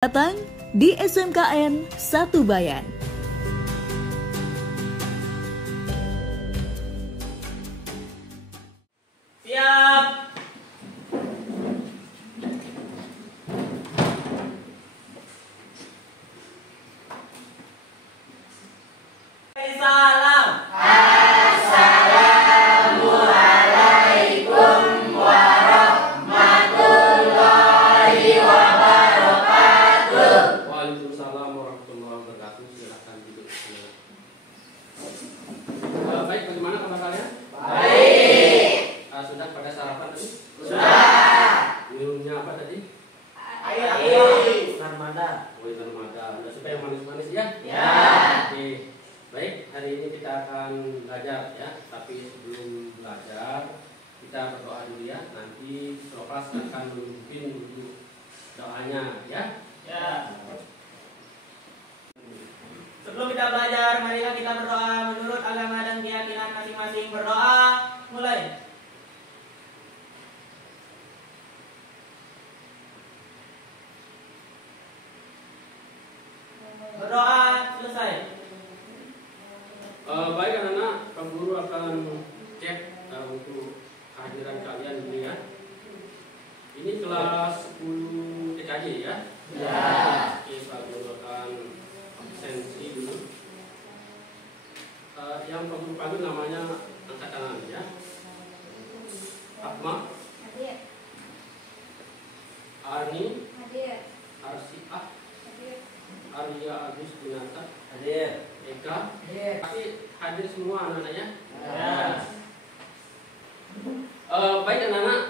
Datang di SMKN 1 Bayan. Siap. Salam. Assalamualaikum warahmatullahi wabarakatuh. Waalaikumsalam warahmatullahi wabarakatuh. Silakan duduk. Baik, bagaimana kabar kalian? Baik. Sudah pada sarapan tadi? Sudah. Minumnya apa tadi? Air. Narmada. Oh, itu armada. Udah supaya manis-manis ya? Ya. Oke. Baik, hari ini kita akan belajar ya. Tapi sebelum belajar, kita berdoa dulu ya. Nanti kelas akan memimpin untuk doanya ya. Ya. Sebelum kita belajar, marilah kita berdoa menurut agama dan keyakinan masing-masing. Berdoa, mulai. Berdoa, selesai. Baik anak-anak, Pak Guru akan cek untuk kehadiran kalian ini ya. Ini kelas 10 TKJ ya. Ya. Oke, Pak Guru akan absensi dulu. Yang Pak Guru panggil namanya angkat tangan ya. Atma, Hadir. Arni, Hadir. Arsiah, Hadir. Arya Agus Binata, Hadir. Eka. Hadir. Pasti hadir semua anak-anaknya. Ya. Baik anak-anak,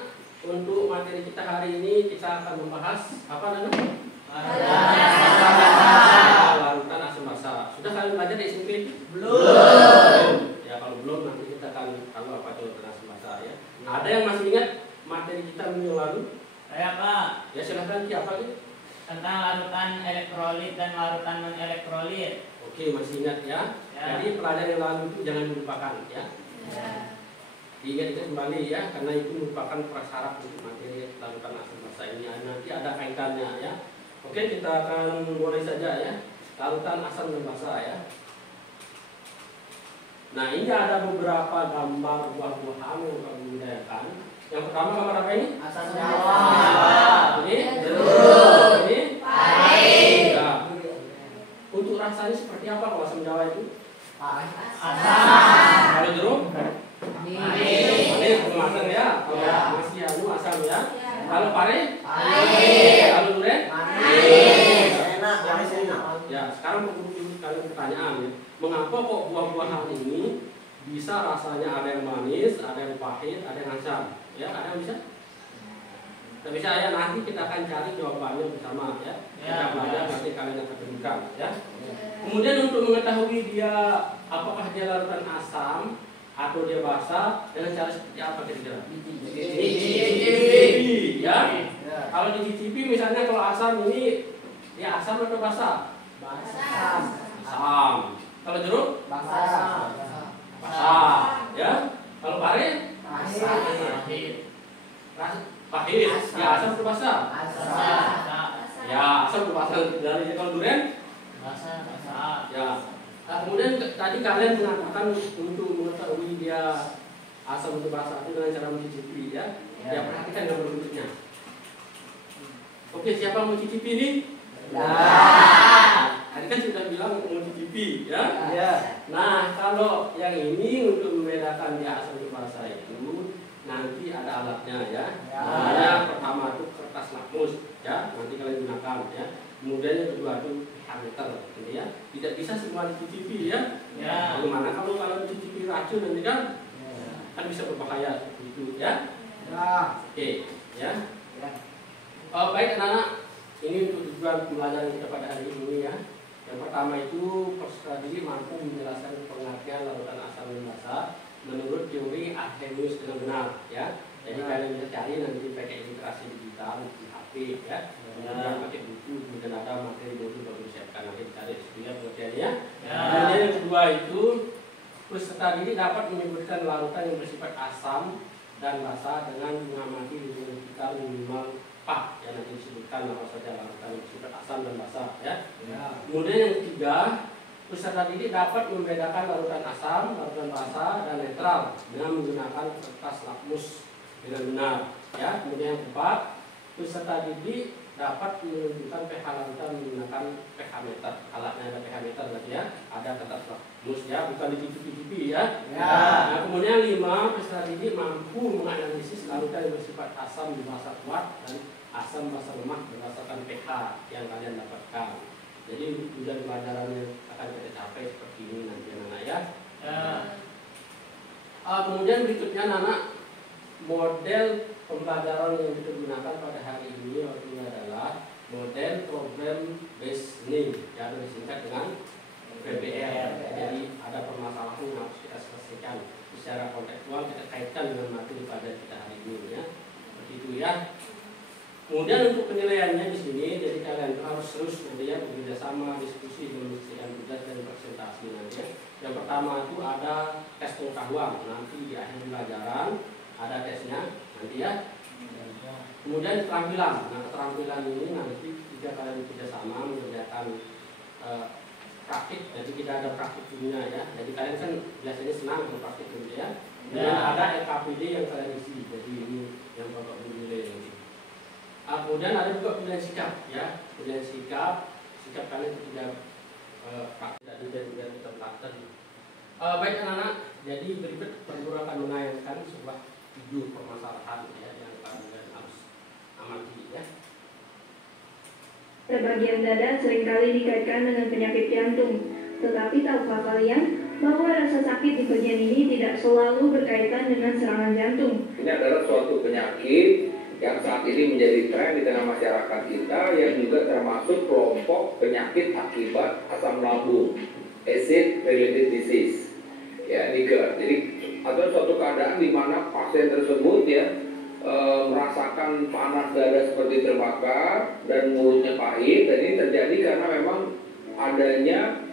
untuk materi kita hari ini kita akan membahas apa anak-anak? Larutan asam basa. Sudah kalian belajar di SMP? Belum. Ya kalau belum nanti kita akan tahu apa itu larutan asam basa ya. Ada yang masih ingat materi kita minggu lalu? Saya Pak, Ya silahkan siapa lagi? tentang larutan elektrolit dan larutan non-elektrolit. Oke, masih ingat ya. Ya. Jadi pelajaran yang lalu itu jangan dilupakan ya. Ya. Diingat kembali ya, karena itu merupakan prasyarat untuk materi larutan asam basa ini. Nanti ada kaitannya ya. Oke, kita akan mulai saja ya. Larutan asam basa ya. Nah, ini ada beberapa gambar buah-buahan yang kami gunakan. Yang pertama gambar apa ini? Asam Jawa. Ini jeruk. Ini Pahit. ya. Untuk rasanya seperti apa kalau asam Jawa itu? Asam. Kalau jeruk? Manis. Manis, matang ya. Kalau Ya. masih asam ya. Ya. Kalau pare? Pahit. Kalau durian? Manis. Enak, manis enak. Ya, sekarang menurut kalian pertanyaan ya. Mengapa kok buah-buahan ini bisa rasanya ada yang manis, ada yang pahit, ada yang asam? Ya, ada yang bisa? Tidak bisa ya, nanti kita akan cari jawabannya bersama ya. Kita belajar nanti kalian akan temukan ya. Kemudian untuk mengetahui dia apakah dia larutan asam atau dia basa dengan cara seperti apa kira-kira? Dicicipi ya. Kalau dicicipi misalnya kalau asam ini dia asam atau basa? Asam. Kalau jeruk? Basa. Ya. Kalau pare? Pahit. Pahit. Ya asam atau basa? Ya asam atau basa. Dari kalau durian? Ya. Nah, kemudian tadi kalian mengatakan untuk mengetahui dia asam atau basa itu dengan cara mencicipi ya. Ya perhatikan gambar berikutnya. Oke, siapa mau cicipi ini? Tadi kan sudah bilang mau cicipi ya. Nah, kalau yang ini untuk membedakan dia asam atau basa itu nanti ada alatnya ya. Namanya pertama itu kertas lakmus ya, nanti kalian gunakan ya. Kemudian yang kedua itu meter gitu ya. Tidak bisa semua dicicipi ya. Bagaimana kalau dicicipi racun nanti kan bisa berbahaya seperti itu ya. Oke ya. Baik anak-anak, ini untuk tujuan pembelajaran kita pada hari ini ya. Yang pertama itu peserta didik mampu menjelaskan pengertian larutan asam dan basa menurut teori Arrhenius dengan benar ya. Jadi kalian bisa cari nanti pakai literasi digital di HP ya. Kemudian pakai buku, kemudian ada materi modul baru disiapkan nanti dicari sendiri pengertiannya. Kemudian yang kedua itu peserta didik dapat menyebutkan larutan yang bersifat asam dan basa dengan mengamati lingkungan sekitar minimal 4 yang nanti disebutkan apa saja larutan yang bersifat asam dan Kemudian yang ketiga, peserta didik dapat membedakan larutan asam, larutan basa, dan netral dengan menggunakan kertas lakmus dengan benar. Ya, kemudian yang keempat, peserta didik dapat menentukan pH larutan menggunakan pH meter. Alatnya ada pH meter berarti ya, ada kertas lakmus ya, bukan dicicipi-cicipi ya. Nah, kemudian 5, peserta didik mampu menganalisis larutan yang bersifat asam di basa kuat dan asam basa lemah berdasarkan pH yang kalian dapatkan. Jadi tujuan pelajaran yang akan kita capai seperti ini nanti anak ya. Kemudian berikutnya anak, model pembelajaran yang kita gunakan pada hari ini adalah model problem based learning yang disingkat dengan PBL. Jadi ada permasalahan yang harus kita selesaikan secara kontekstual, kita kaitkan dengan materi pada kita hari ini ya. Seperti itu ya. Kemudian untuk penilaiannya di sini, jadi kalian harus terus kemudian bekerja sama, diskusi, menyelesaikan tugas dan presentasi nanti. Yang pertama itu ada tes pengetahuan, nanti di akhir pelajaran ada tesnya nanti ya. Kemudian keterampilan, nah keterampilan ini nanti jika kalian bekerja sama mengerjakan praktik, jadi kita ada praktik dunia ya. Jadi kalian kan biasanya senang dengan praktik dunia ya. Dan ada LKPD yang kalian isi, jadi ini yang pokok dinilai nanti. Kemudian ada juga pilihan sikap ya, pilihan sikap kalian tidak praktik tadi dan juga kita pelajari. Baik anak-anak, jadi berikut Guru akan menayangkan sebuah video permasalahan ya yang kalian harus amati ya. Bagian dada seringkali dikaitkan dengan penyakit jantung. Tetapi tahukah kalian bahwa rasa sakit di bagian ini tidak selalu berkaitan dengan serangan jantung? Ini adalah suatu penyakit yang saat ini menjadi tren di tengah masyarakat kita, yang juga termasuk kelompok penyakit akibat asam lambung, acid related disease, ya NIGER. Jadi ada suatu keadaan di mana pasien tersebut ya merasakan panas dada seperti terbakar dan mulutnya pahit, dan ini terjadi karena memang adanya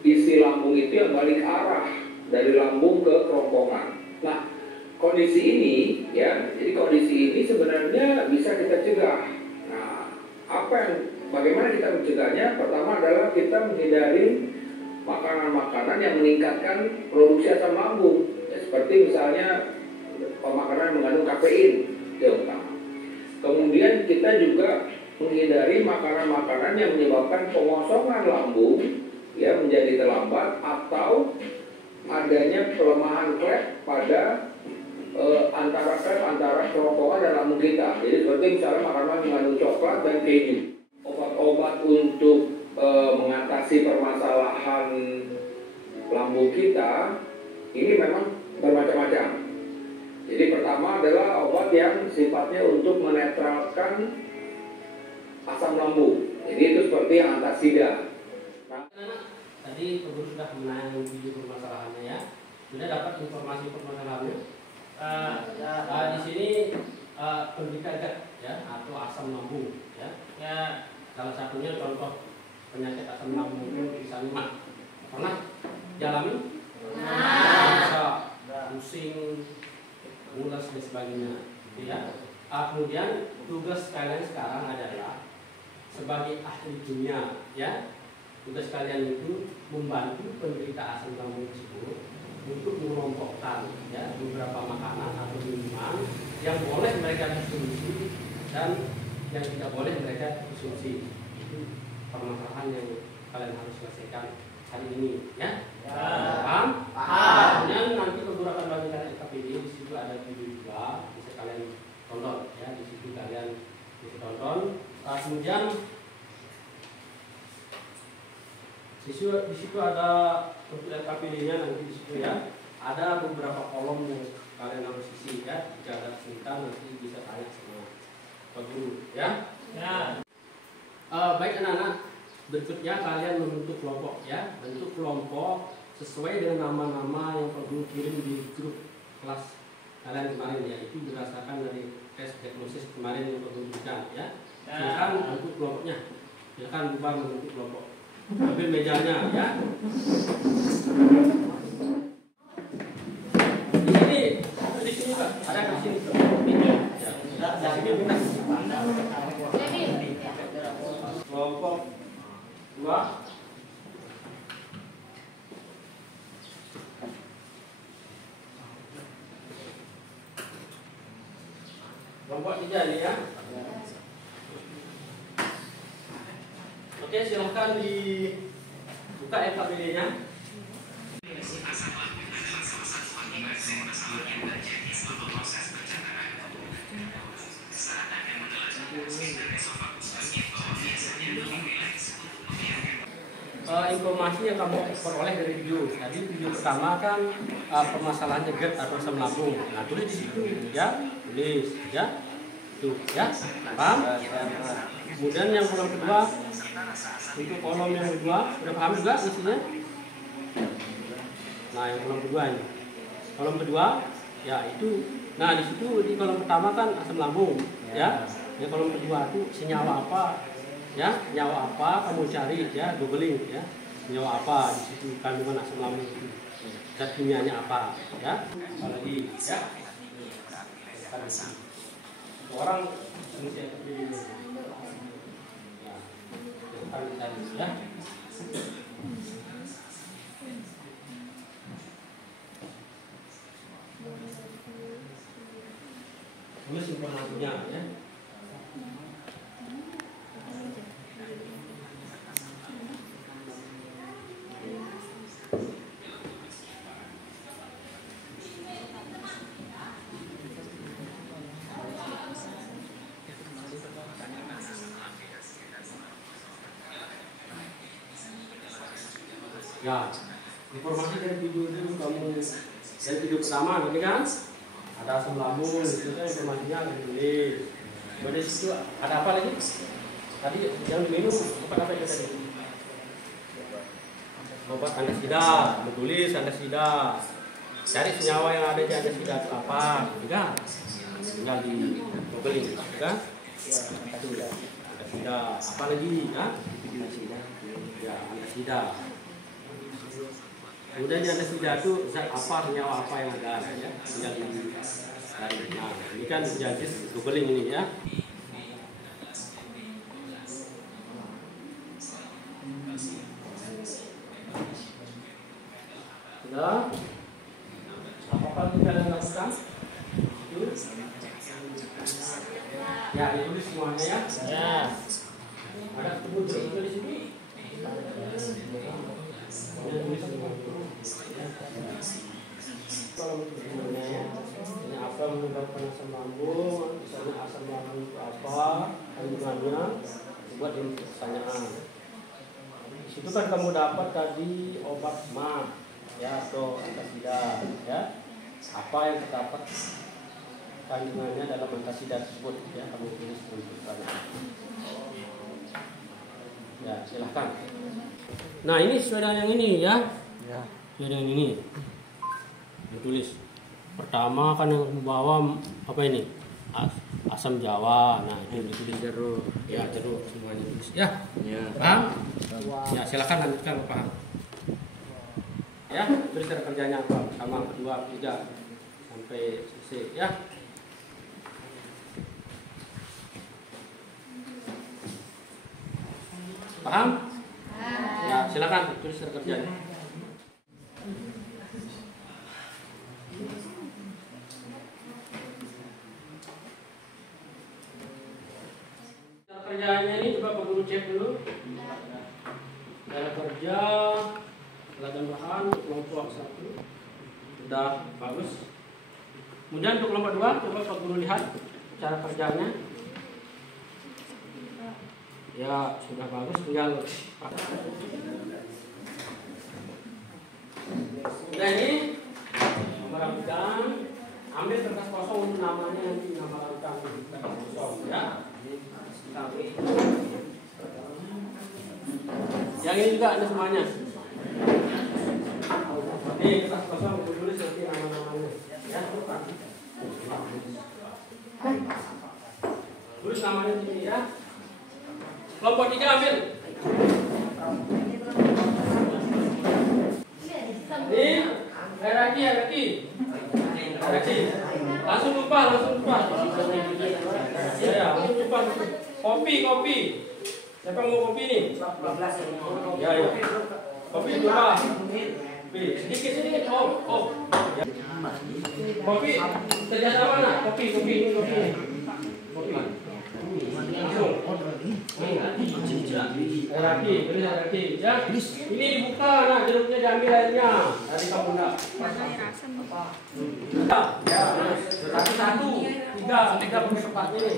isi lambung itu yang balik arah dari lambung ke kerongkongan. Nah, kondisi ini ya, jadi kondisi ini sebenarnya bisa kita cegah. Nah, bagaimana kita mencegahnya? Pertama adalah kita menghindari makanan-makanan yang meningkatkan produksi asam lambung, ya, seperti misalnya makanan mengandung kafein, itu yang utama. Kemudian kita juga menghindari makanan-makanan yang menyebabkan pengosongan lambung, ya, menjadi terlambat atau adanya pelemahan klep pada antara kerongkongan dan lambung kita. Jadi seperti misalnya makanan mengandung coklat dan keju. Obat-obat untuk mengatasi permasalahan lambung kita ini memang bermacam-macam. Jadi pertama adalah obat yang sifatnya untuk menetralkan asam lambung. Jadi itu seperti yang antasida. Nah, tadi Pak Guru sudah menayangkan video permasalahannya ya. Sudah dapat informasi permasalahannya. Di sini pendidikan ya atau asam lambung ya. Salah satunya contoh penyakit asam lambung itu bisa lemah. Pernah dialami? Bisa pusing, mulas dan sebagainya. Ya. Kemudian tugas kalian sekarang adalah sebagai ahli kimia ya. Tugas kalian itu membantu penderita asam lambung tersebut untuk mengelompokkan ya beberapa makanan atau minuman yang boleh mereka konsumsi dan yang tidak boleh mereka konsumsi. Itu permasalahan yang kalian harus selesaikan hari ini ya. Paham? Kemudian nanti Guru akan bagikan LKPD, di situ ada video juga bisa kalian tonton ya, di situ kalian bisa tonton. Kemudian di situ ada untuk LKPD-nya nanti di situ ya. Ada beberapa kolom yang kalian harus isi ya. Jika ada kesulitan nanti bisa tanya sama Pak Guru ya. Baik anak-anak, berikutnya kalian membentuk kelompok ya. Bentuk kelompok sesuai dengan nama-nama yang Pak Guru kirim di grup kelas kalian kemarin ya. Itu berdasarkan dari tes diagnosis kemarin yang Pak Guru berikan ya. Silakan bentuk kelompoknya. Silakan bubar membentuk kelompok. Ambil mejanya ya. Di sini Pak, ada di sini. Kelompok 0 kedua. Kelompok 3 ini ya. Oke, silahkan dibuka LKPD-nya. Informasi yang kamu peroleh dari video. Tadi video pertama kan permasalahannya GERD atau asam lambung. Nah, tulis di situ ya, tulis ya. Tuh ya. Paham? Kemudian yang kolom kedua, untuk kolom yang kedua, udah paham juga isinya? Nah, yang kolom kedua ini. Kolom kedua ya itu. Nah, di situ di kolom pertama kan asam lambung ya. Di kolom kedua itu senyawa apa? Ya, senyawa apa kamu cari ya, googling ya. Senyawa apa di situ kandungan asam lambung itu. Zat kimianya apa ya? Apalagi ya. Orang mesti terpilih. Nah, ya. Tulis informasinya ya. Ya, informasi dari video itu kamu dari video pertama tadi kan ada asam lambung, itu kan informasinya ditulis. Kemudian situ ada apa lagi? Tadi yang diminum obat apa itu tadi? Obat antasida, ditulis antasida. Cari senyawa yang ada di antasida itu apa? Juga tinggal di googling, kan? Itu ya. Antasida. Apa lagi? Ya, ya antasida. Kemudian yang antasida itu zat apa, senyawa apa yang ada ya, tinggal di cari. Nah, ini kan jadi googling ini ya. Sudah? Apa yang kalian lakukan? Ya, ditulis semuanya ya. Ya. Ada ketemu juga di sini. Ini apa menyebabkan asam lambung, misalnya asam lambung itu apa, kandungannya, buat pertanyaan. Di situ kan kamu dapat tadi obat MA, ya atau antasida, ya. Apa yang terdapat kandungannya dalam antasida tersebut, ya kamu tulis untuk pertanyaan. Ya, silahkan. Nah, ini sesuai dengan yang ini ya. Ya. Sesuai dengan ini. Ditulis. Pertama kan yang membawa apa ini? Asam Jawa. Nah, itu ditulis jeruk. Ya, jeruk semuanya ditulis. Ya. Ya. Paham? Ya, silakan lanjutkan Pak. Ya, tulis cara kerjanya apa? Sama kedua, ketiga sampai selesai ya. Paham? Ya, silakan tulis cara kerjanya. Cara kerjanya ini coba Pak Guru cek dulu. Cara kerja teladan bahan kelompok 1 sudah bagus. Kemudian untuk kelompok 2 coba Pak Guru lihat cara kerjanya. Ya, sudah bagus, tinggal udah ini nomor rambutan, ambil kertas kosong untuk namanya nanti nama rambutan kertas kosong ya. Yang ini juga ada semuanya. Ini kertas kosong tulis nanti nama-namanya ya. Tulis namanya di sini ya. Kelompok 3 ambil. Ini, lagi. Langsung lupa. Ya, langsung lupa. Kopi. Siapa mau kopi nih? 12 ini. Ya, ya. Kopi berapa? Kopi sedikit. Oh. Ya. Kopi kerjasama nak? Kopi. Langsung. Raki. Ya. Ini dibuka nak, jeruknya diambil airnya. Tadi kamu nak. Ya. Satu. Tiga pakai tempat ini.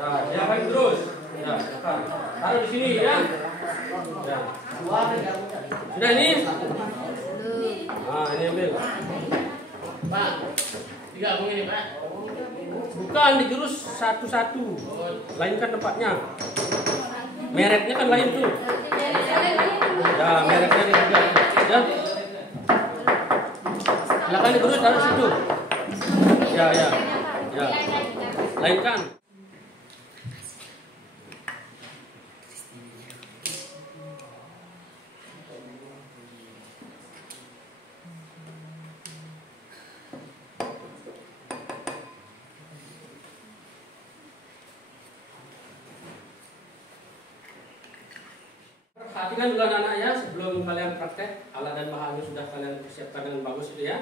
Ya, diapain terus? Ya, taruh di sini ya. Ya. Sudah ini? Nah, ini ambil. Pak, 3 abang ini Pak. Bukan, digerus satu-satu. Lainkan tempatnya. Mereknya kan lain tuh. Ya, mereknya ini juga. Ya. Silakan digerus taruh situ. Ya. Lainkan. Perhatikan dulu anak-anak ya, sebelum kalian praktek, alat dan bahannya sudah kalian persiapkan dengan bagus itu ya.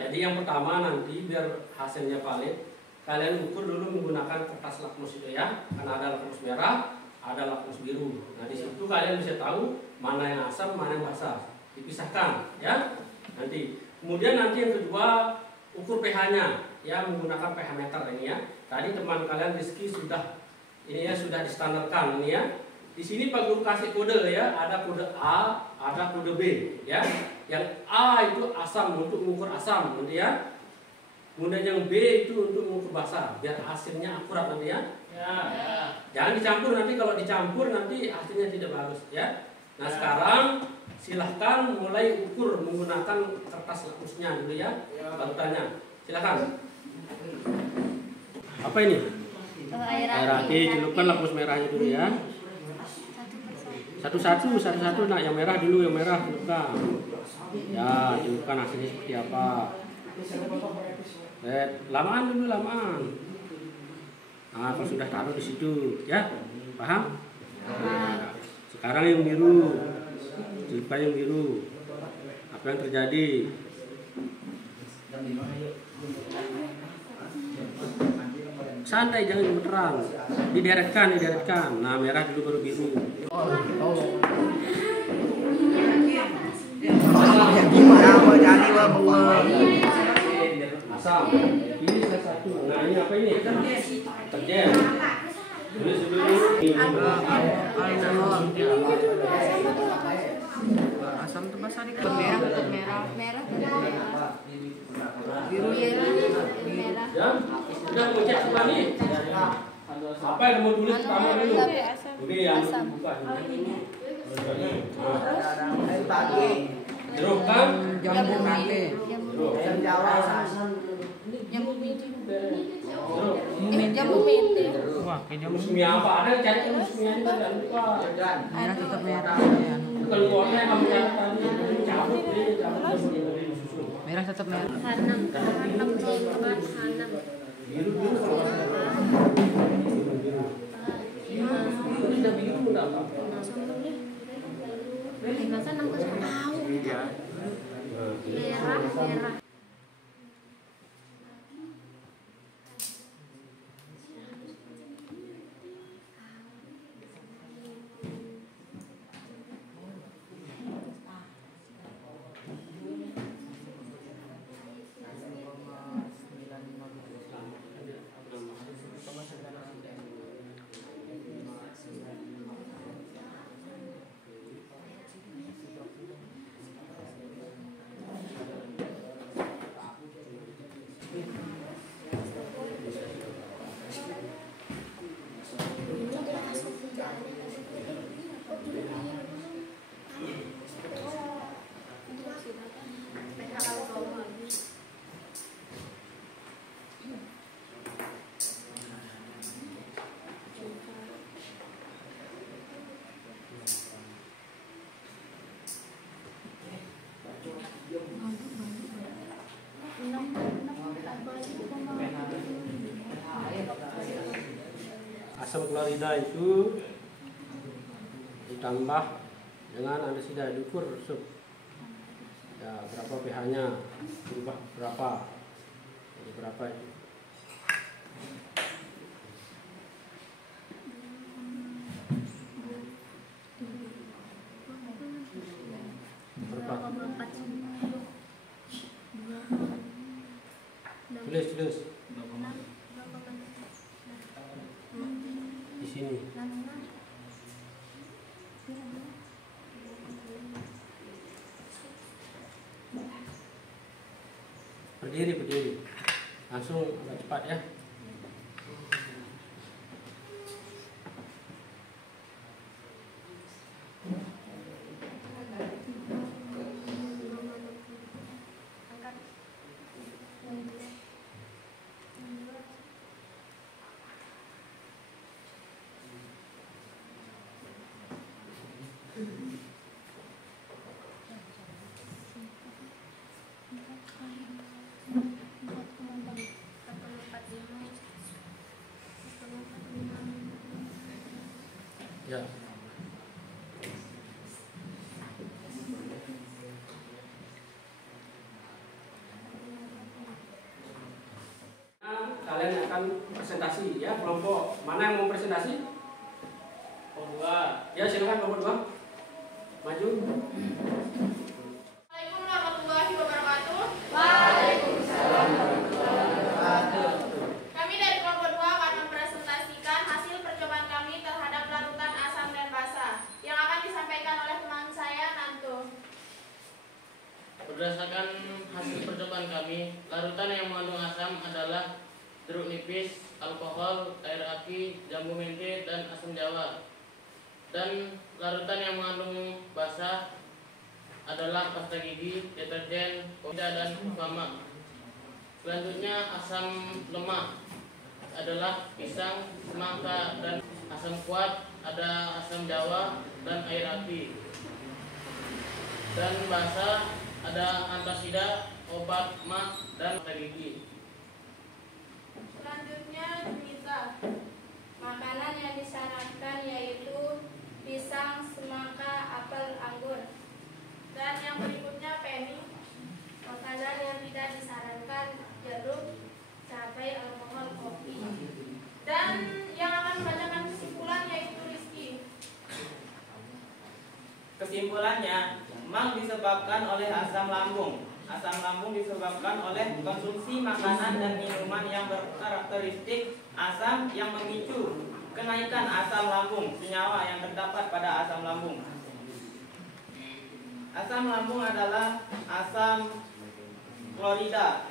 Jadi yang pertama nanti biar hasilnya valid, kalian ukur dulu menggunakan kertas lakmus itu ya. Karena ada lakmus merah, ada lakmus biru. Nah di situ kalian bisa tahu mana yang asam, mana yang basah. Dipisahkan ya. Nanti. Kemudian nanti yang kedua ukur pH-nya ya, menggunakan pH meter ini ya. Tadi teman kalian Rizky sudah distandarkan ini ya. Di sini Pak Guru kasih kode ya, ada kode A, ada kode B ya. Yang A itu asam, untuk mengukur asam nanti ya. Kemudian yang B itu untuk mengukur basa, biar hasilnya akurat nanti ya. Jangan dicampur, nanti kalau dicampur nanti hasilnya tidak bagus ya. Nah sekarang silahkan mulai ukur menggunakan kertas lakmusnya dulu ya. Barutannya, silahkan. Apa ini? Air aki, celupkan lakmus merahnya dulu ya. Satu-satu nak, yang merah dulu, yang merah celupkan. Ya, celupkan hasilnya seperti apa. Lamaan dulu. Nah, kalau sudah taruh di situ, ya, paham? Nah, sekarang yang biru, celupkan yang biru. Apa yang terjadi? Santai, jangan gemeteran. Dideretkan. Nah, merah dulu baru biru. Asam. Ini salah satu. Nah, ini apa ini? Deterjen. Sebelum ini. Asam itu basah di merah. Biru ya, merah. Ya, sudah mau cek sebelah ini. Apa yang mau tulis pertama dulu? Ini yang dibuka. Jeruk kan? Jambu mate. Jambu mete. Wah, musimnya apa? Ada cari musimnya ini tidak lupa. Merah tetap merah. Bukan warna yang kamu cari tadi. Cabut susu. Merah tetap merah. Hanam teman Hanam. Biru kalau sudah biru udah apa? Masa nang tahu. Merah. asam klorida itu ditambah dengan andesida, diukur ya berapa pH-nya, berubah berapa, jadi berapa itu. Tulis di sini. Berdiri, langsung agak cepat ya. Ya. Kalian akan presentasi ya, kelompok mana yang mau presentasi? Kelompok 2. Ya silakan kelompok 2. Maju. Assalamualaikum warahmatullahi wabarakatuh. Waalaikumsalam warahmatullahi wabarakatuh. Kami dari kelompok 2 akan mempresentasikan hasil percobaan kami terhadap larutan asam dan basa yang akan disampaikan oleh teman saya Nanto. Berdasarkan hasil percobaan kami, larutan yang mengandung asam adalah jeruk nipis, alkohol, air aki, jambu mente, dan asam jawa. Dan larutan yang mengandung basa adalah pasta gigi, deterjen, koda, dan fama. Selanjutnya asam lemak adalah pisang, semangka, dan asam kuat ada asam jawa dan air aki. Dan basa ada antasida, obat mah, dan pasta gigi. Selanjutnya kita makanan yang disarankan yaitu pisang, semangka, apel, anggur. Dan yang berikutnya penny. Makanan yang tidak disarankan jeruk, cabai, alkohol, kopi. Dan yang akan membacakan kesimpulan yaitu Rizky. Kesimpulannya, emang disebabkan oleh asam lambung. Asam lambung disebabkan oleh konsumsi makanan dan minuman yang berkarakteristik asam yang memicu kenaikan asam lambung, senyawa yang terdapat pada asam lambung. Asam lambung adalah asam klorida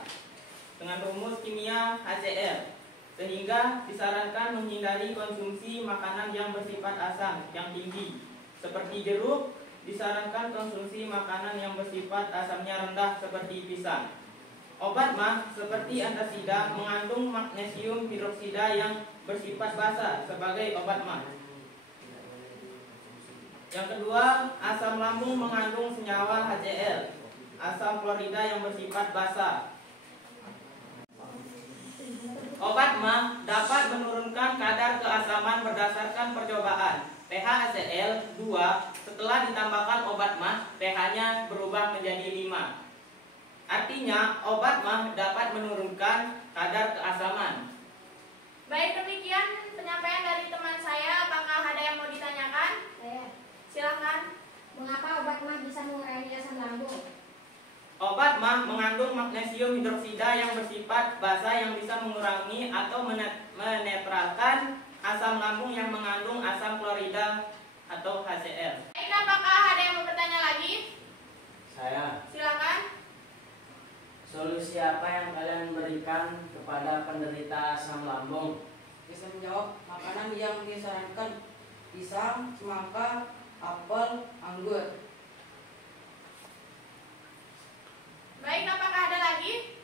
dengan rumus kimia HCl, sehingga disarankan menghindari konsumsi makanan yang bersifat asam yang tinggi, seperti jeruk. Disarankan konsumsi makanan yang bersifat asamnya rendah seperti pisang. Obat mah seperti antasida mengandung magnesium hidroksida yang bersifat basa sebagai obat mah. Yang kedua, asam lambung mengandung senyawa HCl, asam klorida yang bersifat basa. Obat mah dapat menurunkan kadar keasaman berdasarkan percobaan. pH HCl 2 setelah ditambahkan obat mah pH-nya berubah menjadi 5. Artinya obat mah dapat menurunkan kadar keasaman. Baik, demikian penyampaian dari teman saya. Apakah ada yang mau ditanyakan? Silakan. Mengapa obat mah bisa mengurangi asam lambung? Obat mah mengandung magnesium hidroksida yang bersifat basa yang bisa mengurangi atau menetralkan asam lambung yang mengandung asam klorida atau HCl. Baik, apakah ada yang mau bertanya lagi? Saya. Silakan. Solusi apa yang kalian berikan kepada penderita asam lambung? Bisa menjawab makanan yang disarankan pisang, semangka, apel, anggur. Baik, apakah ada lagi?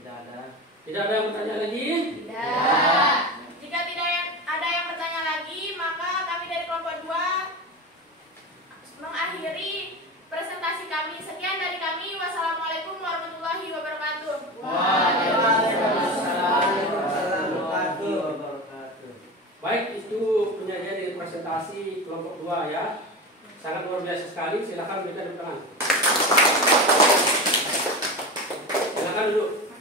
Tidak ada. Tidak ada yang bertanya lagi? Tidak. Jika tidak ada yang bertanya lagi, maka kami dari kelompok 2 mengakhiri presentasi kami. Sekian dari kami. Wassalamualaikum warahmatullahi wabarakatuh. Waalaikumsalam warahmatullahi wabarakatuh. Baik, itu penyajian dari presentasi kelompok 2 ya. Sangat luar biasa sekali. Silakan kita tepuk tangan. Silakan duduk.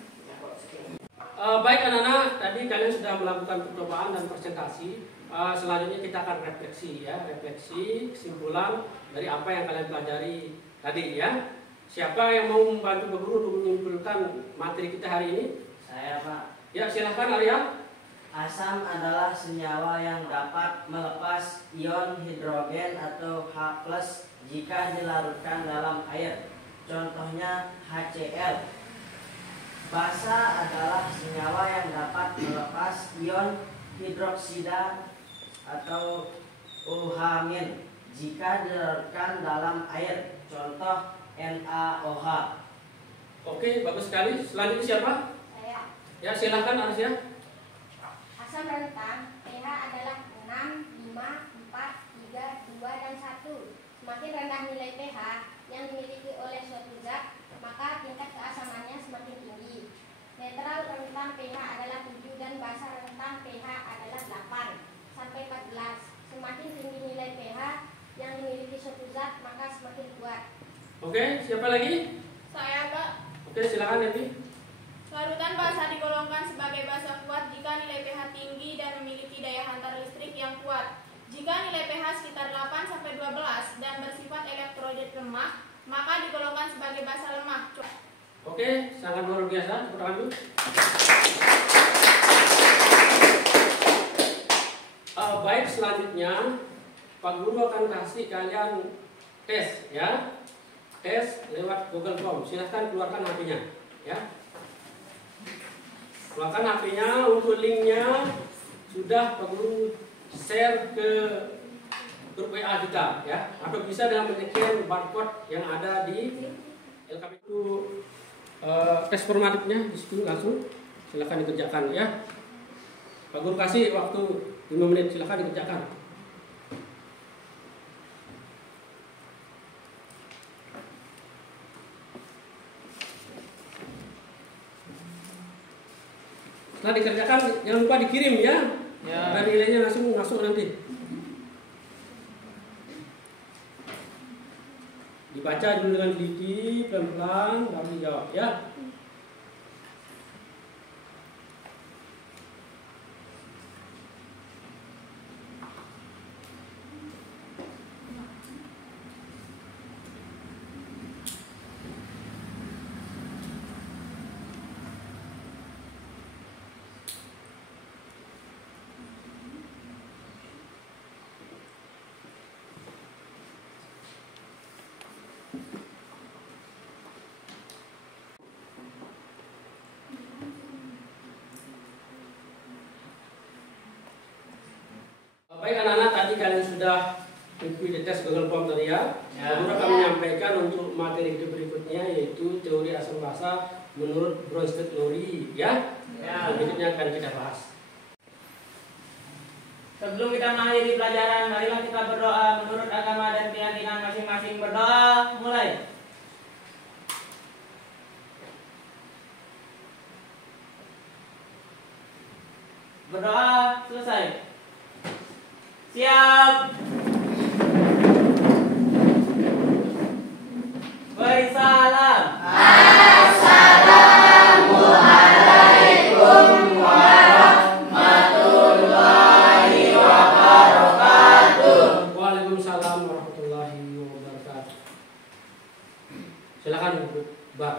Baik anak-anak, tadi kalian sudah melakukan percobaan dan presentasi. Selanjutnya kita akan refleksi ya, refleksi kesimpulan dari apa yang kalian pelajari tadi ya. Siapa yang mau membantu Bu Guru untuk menyimpulkan materi kita hari ini? Saya, Pak. Ya, silahkan Arya. Asam adalah senyawa yang dapat melepas ion hidrogen atau H+ jika dilarutkan dalam air. Contohnya HCl. Basa adalah senyawa yang dapat melepas ion hidroksida atau OH- jika dilarutkan dalam air. Contoh NaOH. Oke, bagus sekali. Selanjutnya siapa? Saya. Ya, silahkan Arsya. Asam rentan pH adalah 6, 5, 4, 3, 2, dan 1. Semakin rendah nilai pH yang dimiliki oleh suatu zat, maka tingkat keasamannya semakin tinggi. Netral rentan pH adalah 7 dan basa rentan pH adalah 8 sampai 14. Semakin tinggi nilai pH yang dimiliki suatu zat, maka semakin kuat. Oke, siapa lagi? Saya, Pak. Oke, silakan Devi. Larutan basa digolongkan sebagai basa kuat jika nilai pH tinggi dan memiliki daya hantar listrik yang kuat. Jika nilai pH sekitar 8-12 dan bersifat elektrolit lemah, maka digolongkan sebagai basa lemah. Oke, sangat luar biasa. Tepuk tangan dulu. Baik, selanjutnya Pak Guru akan kasih kalian tes ya. Tes lewat Google Form. Silahkan keluarkan HP-nya ya. Keluarkan HP-nya. Untuk linknya sudah Pak Guru share ke grup WA kita ya. Atau bisa dengan menycan barcode yang ada di LKP itu. Tes formatifnya di situ langsung silakan dikerjakan ya. Pak Guru kasih waktu 5 menit, silakan dikerjakan. Setelah dikerjakan jangan lupa dikirim ya. Dan nilainya langsung masuk nanti. Dibaca dulu dengan teliti, pelan-pelan, baru dijawab ya. Baik anak-anak, tadi kalian sudah mengikuti tes Google Form tadi ya. Guru akan menyampaikan untuk materi berikutnya yaitu teori asam basa menurut Bronsted-Lowry ya. Berikutnya akan kita bahas. Sebelum kita mengakhiri pelajaran, marilah kita berdoa menurut agama dan keyakinan masing-masing. Berdoa, mulai. Berdoa, selesai. Siap. Beri salam. Assalamualaikum warahmatullahi wabarakatuh. Waalaikumsalam warahmatullahi wabarakatuh. Silakan Mbak.